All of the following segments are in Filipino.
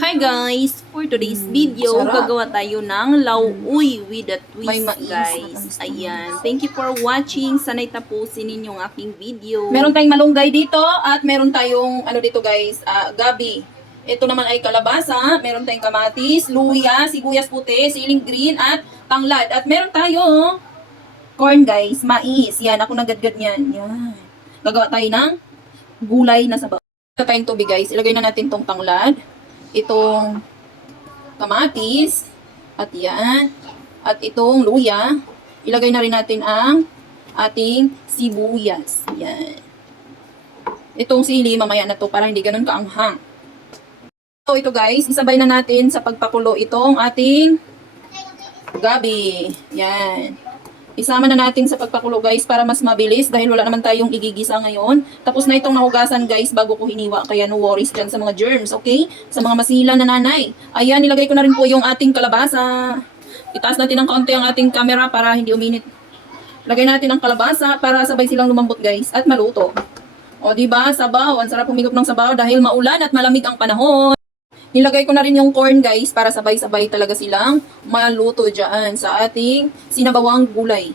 Hi guys! For today's video, sarap. gagawa tayo ng lauoy with a twist, May mais na guys. tamis. Ayan. Thank you for watching. Sana'y tapusin ninyong aking video. Meron tayong malunggay dito at meron tayong ano dito guys, gabi. Ito naman ay kalabasa, meron tayong kamatis, luya, sibuyas puti, siling green at tanglad. At meron tayo corn guys, mais. Yan, ako nagadgad niyan. Yan. Gagawa tayo ng gulay na sabaw. Ito tayong tubig guys. Ilagay na natin tong tanglad, itong kamatis, at yan, at itong luya. Ilagay na rin natin ang ating sibuyas. Yan. Itong sili, mamaya na to para hindi ganun kaanghang. So, ito guys, isabay na natin sa pagpakulo itong ating gabi. Yan. Isama na natin sa pagpakulo guys para mas mabilis dahil wala naman tayong igigisa ngayon. Tapos na itong nahugasan guys bago ko hiniwa. Kaya no worries dyan sa mga germs, okay? Sa mga masila na nanay. Ayan, nilagay ko na rin po yung ating kalabasa. Itaas natin ng kaunti ang ating camera para hindi uminit. Lagay natin ang kalabasa para sabay silang lumambot guys at maluto. O diba, sabaw. Ang sarap humigop ng sabaw dahil maulan at malamig ang panahon. Nilagay ko na rin yung corn guys para sabay-sabay talaga silang maluto dyan sa ating sinabawang gulay.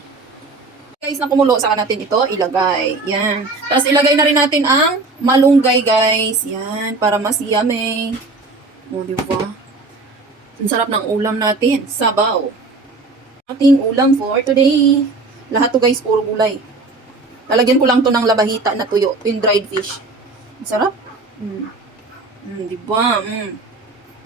Guys, na kumulo, saka natin ito ilagay. Yan. Tapos ilagay na rin natin ang malunggay guys. Yan, para mas yummy. O, diba? Ang sarap ng ulam natin. Sabaw. Ating ulam for today. Lahat to guys, puro gulay. Lalagyan ko lang to ng labahita na tuyo. Yung dried fish. Ang sarap. Diba?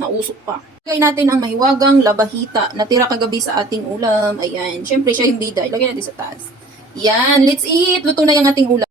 Nausok pa. Ilagay natin ang mahiwagang labahita na tira kagabi sa ating ulam. Ayan. Siyempre, siya yung bida. Ilagay natin sa taas. Yan. Let's eat. Luto na yung ating ulam.